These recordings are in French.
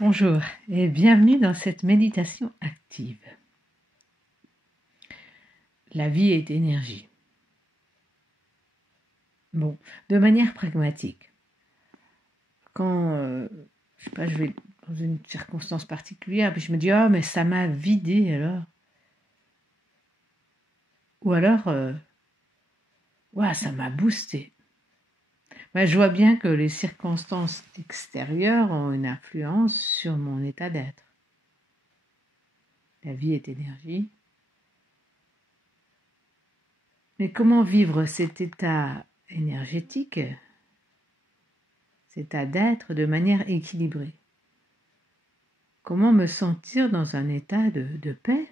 Bonjour et bienvenue dans cette méditation active. La vie est énergie. Bon, de manière pragmatique. Quand, je sais pas, je vais dans une circonstance particulière, puis je me dis, oh, mais ça m'a vidé alors. Ou alors, ouais, ça m'a boosté. Ben, je vois bien que les circonstances extérieures ont une influence sur mon état d'être. La vie est énergie. Mais comment vivre cet état énergétique, cet état d'être de manière équilibrée? Comment me sentir dans un état de paix?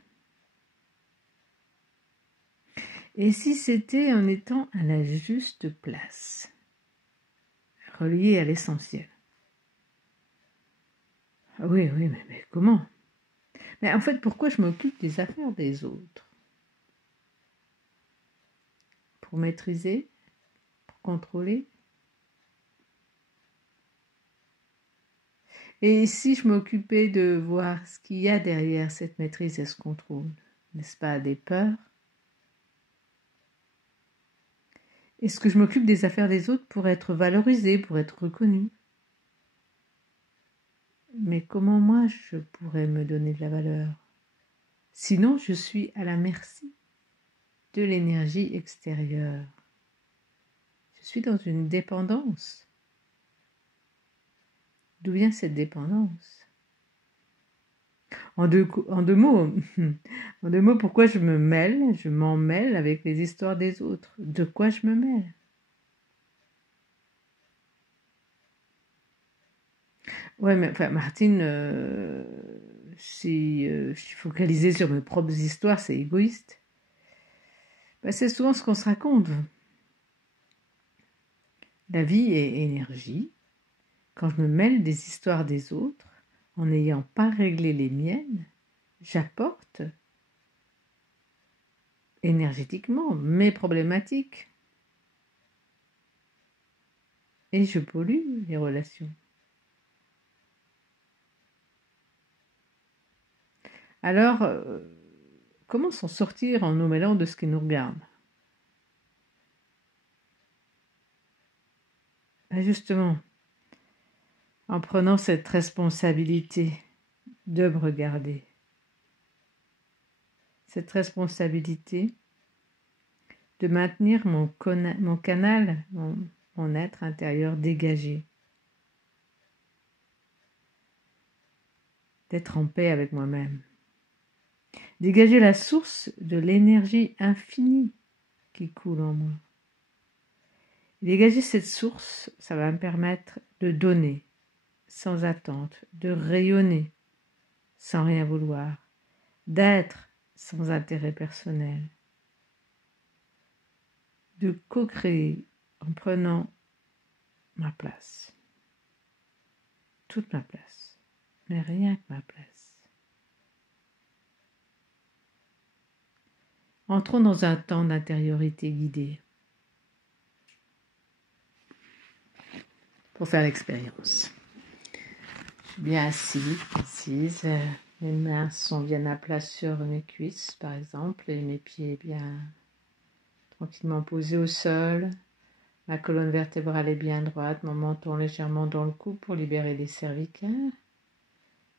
Et si c'était en étant à la juste place, relié à l'essentiel? Oui, mais comment? Mais en fait, pourquoi je m'occupe des affaires des autres? Pour maîtriser? Pour contrôler? Et si je m'occupais de voir ce qu'il y a derrière cette maîtrise et ce contrôle, n'est-ce pas, des peurs? Est-ce que je m'occupe des affaires des autres pour être valorisée, pour être reconnue? Mais comment moi je pourrais me donner de la valeur? Sinon, je suis à la merci de l'énergie extérieure. Je suis dans une dépendance. D'où vient cette dépendance? En deux mots, pourquoi je m'en mêle avec les histoires des autres? De quoi je me mêle? Ouais, mais enfin, Martine, si je suis focalisée sur mes propres histoires, c'est égoïste. Ben, c'est souvent ce qu'on se raconte. La vie est énergie. Quand je me mêle des histoires des autres, en n'ayant pas réglé les miennes, j'apporte énergétiquement mes problématiques et je pollue les relations. Alors, comment s'en sortir en nous mêlant de ce qui nous regarde? Ben justement, en prenant cette responsabilité de me regarder, cette responsabilité de maintenir mon canal, mon être intérieur dégagé, d'être en paix avec moi-même, dégager la source de l'énergie infinie qui coule en moi. Dégager cette source, ça va me permettre de donner sans attente, de rayonner sans rien vouloir, d'être sans intérêt personnel, de co-créer en prenant ma place, toute ma place, mais rien que ma place. Entrons dans un temps d'intériorité guidée pour faire l'expérience. Je suis bien assise, mes mains sont bien à plat sur mes cuisses par exemple et mes pieds bien tranquillement posés au sol. Ma colonne vertébrale est bien droite, mon menton légèrement dans le cou pour libérer les cervicales.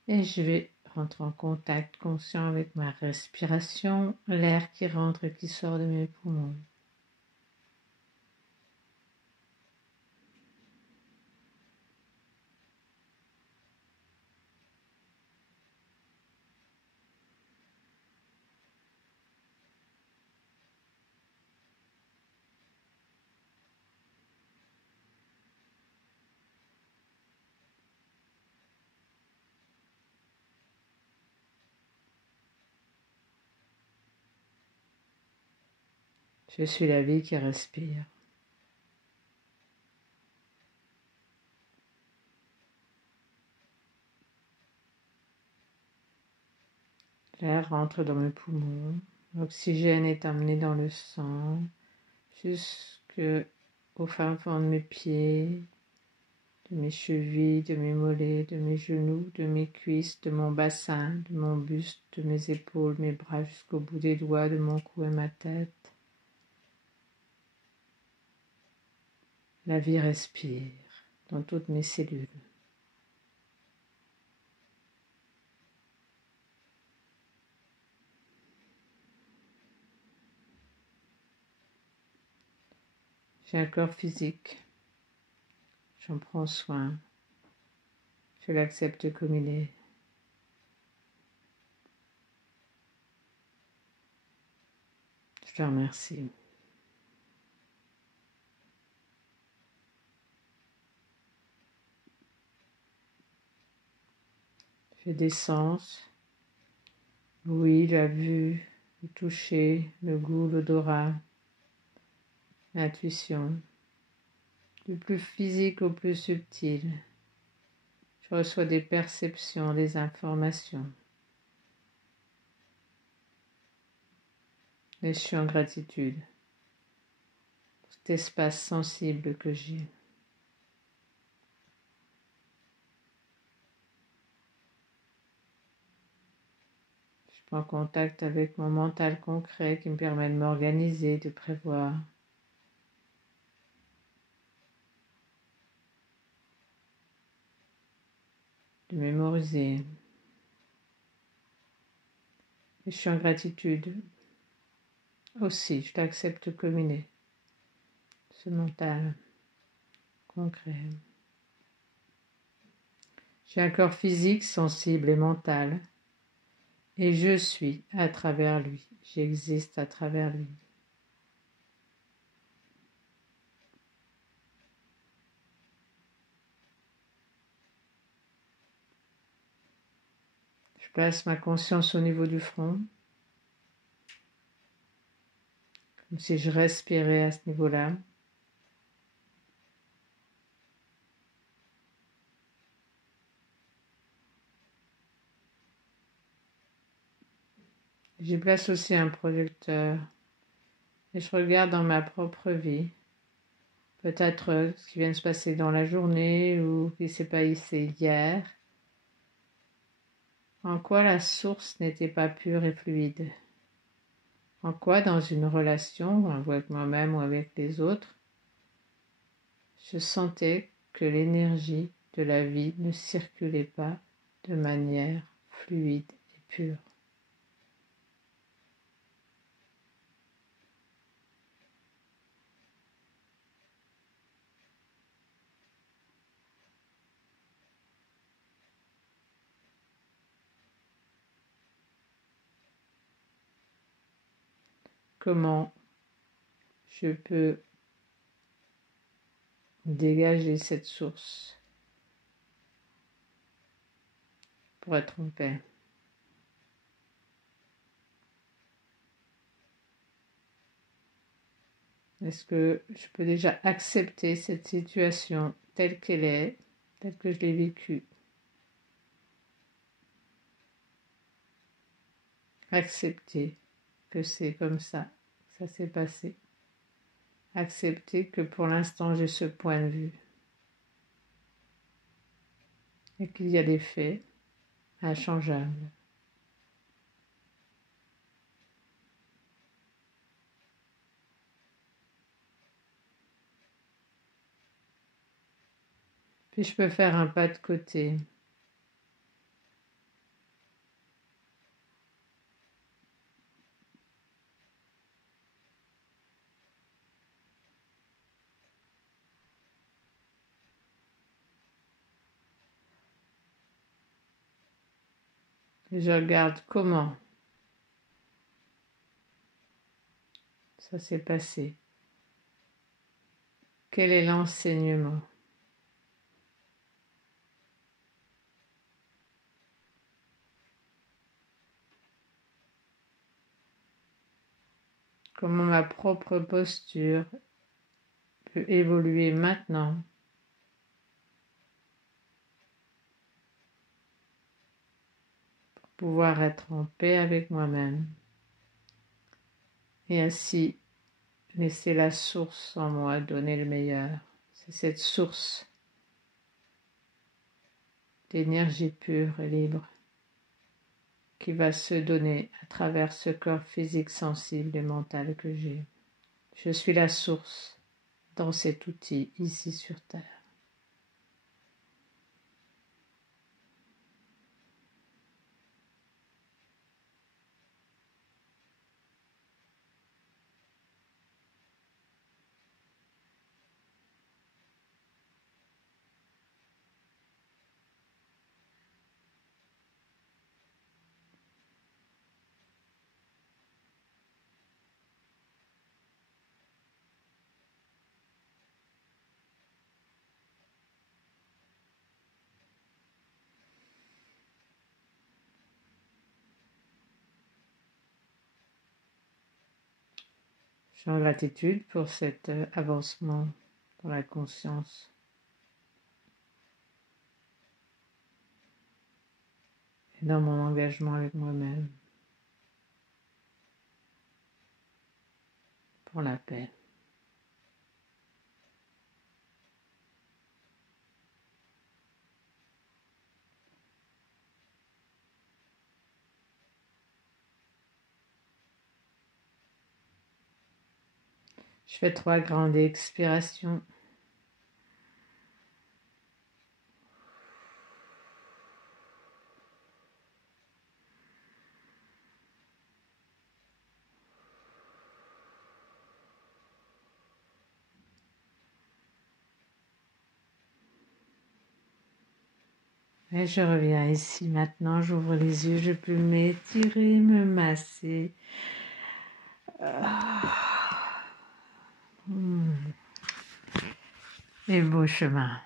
Et je vais rentrer en contact conscient avec ma respiration, l'air qui rentre et qui sort de mes poumons. Je suis la vie qui respire. L'air rentre dans mes poumons. L'oxygène est emmené dans le sang jusqu'au fin fond de mes pieds, de mes chevilles, de mes mollets, de mes genoux, de mes cuisses, de mon bassin, de mon buste, de mes épaules, mes bras jusqu'au bout des doigts, de mon cou et ma tête. La vie respire dans toutes mes cellules. J'ai un corps physique, j'en prends soin, je l'accepte comme il est. Je te remercie. J'ai des sens, l'ouïe, la vue, le toucher, le goût, l'odorat, l'intuition, du plus physique au plus subtil. Je reçois des perceptions, des informations. Et je suis en gratitude pour cet espace sensible que j'ai. Je prends contact avec mon mental concret qui me permet de m'organiser, de prévoir. De mémoriser. Et je suis en gratitude aussi, je l'accepte comme il est, ce mental concret. J'ai un corps physique, sensible et mental, et je suis à travers lui, j'existe à travers lui. Je place ma conscience au niveau du front, comme si je respirais à ce niveau-là. J'y place aussi un projecteur et je regarde dans ma propre vie, peut-être ce qui vient de se passer dans la journée ou ce qui s'est passé hier, en quoi la source n'était pas pure et fluide, en quoi dans une relation, avec moi-même ou avec les autres, je sentais que l'énergie de la vie ne circulait pas de manière fluide et pure. Comment je peux dégager cette source pour être en paix? Est-ce que je peux déjà accepter cette situation telle qu'elle est, telle que je l'ai vécue? Accepter que c'est comme ça, que ça s'est passé. Accepter que pour l'instant j'ai ce point de vue et qu'il y a des faits inchangeables. Puis je peux faire un pas de côté. Et je regarde comment ça s'est passé. Quel est l'enseignement? Comment ma propre posture peut évoluer maintenant pour pouvoir être en paix avec moi-même et ainsi laisser la source en moi donner le meilleur. C'est cette source d'énergie pure et libre qui va se donner à travers ce corps physique, sensible et mental que j'ai. Je suis la source dans cet outil ici sur Terre. Je suis en gratitude pour cet avancement dans la conscience. Et dans mon engagement avec moi-même pour la paix. Je fais 3 grandes expirations. Et je reviens ici maintenant, j'ouvre les yeux, je peux m'étirer, me masser. Et beau chemin.